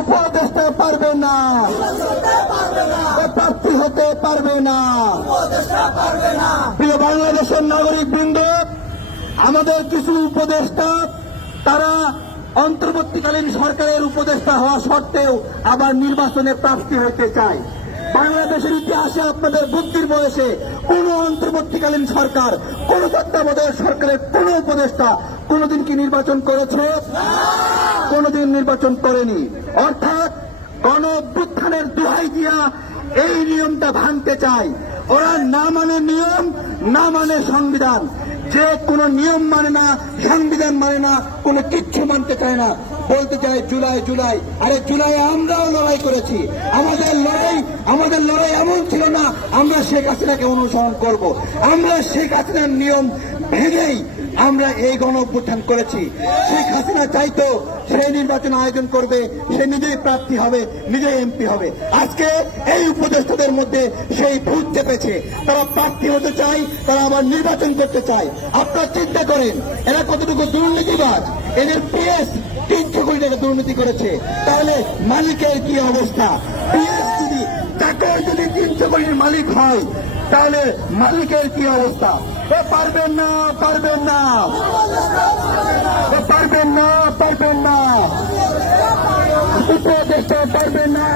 উপদেষ্টা পারবে না, প্রার্থী হতে পারবে না। প্রিয় বাংলাদেশের নাগরিক বৃন্দ, আমাদের কিছু উপদেষ্টা তারা অন্তর্বর্তীকালীন সরকারের উপদেষ্টা হওয়া সত্ত্বেও আবার নির্বাচনে প্রার্থী হতে চায়। বাংলাদেশের ইতিহাসে আপনাদের বুদ্ধির বয়সে কোন অন্তর্বর্তীকালীন সরকার, কোন তত্ত্বাবধায়ক সরকারের কোন উপদেষ্টা কোনদিন কি নির্বাচন করেছে? কোনদিন নির্বাচন করেনি। অর্থাৎ গণ অভ্যুত্থানের দোহাই দিয়া এই নিয়মটা ভাঙতে চায়। ওরা না মানে নিয়ম, না মানে সংবিধান। যে কোনো নিয়ম মানে না, সংবিধান মানে না, কোনো কিচ্ছু মানতে চায় না। বলতে চায় জুলাই জুলাই। আরে জুলাই আমরাও লড়াই করেছি। আমাদের লড়াই এমন ছিল না আমরা শেখ হাসিনাকে অনুসরণ করব। আমরা শেখ হাসিনার নিয়ম ভেঙেই আমরা এই গণ অভ্যুত্থান করেছি। শেখ হাসিনা চাইতো সে নির্বাচন আয়োজন করবে, সে নিজেই প্রার্থী হবে, নিজেই এমপি হবে। আজকে এই উপদেষ্টাদের মধ্যে সেই ভূত চেপেছে। তারা প্রার্থী হতে চায়, তারা আবার নির্বাচন করতে চায়। আপনারা চিন্তা করেন এরা কতটুকু দুর্নীতিবাজ। এদের পিএস 300 কোটি টাকা দুর্নীতি করেছে, তাহলে মালিকের কি অবস্থা? পিএস যদি চাকর যদি 300 কোটির মালিক হয়, তাহলে মালিকের কি অবস্থা? পারবেন না, পারবেন না, পারবেন না, পারবেন না, উপদেষ্টা পারবেন না।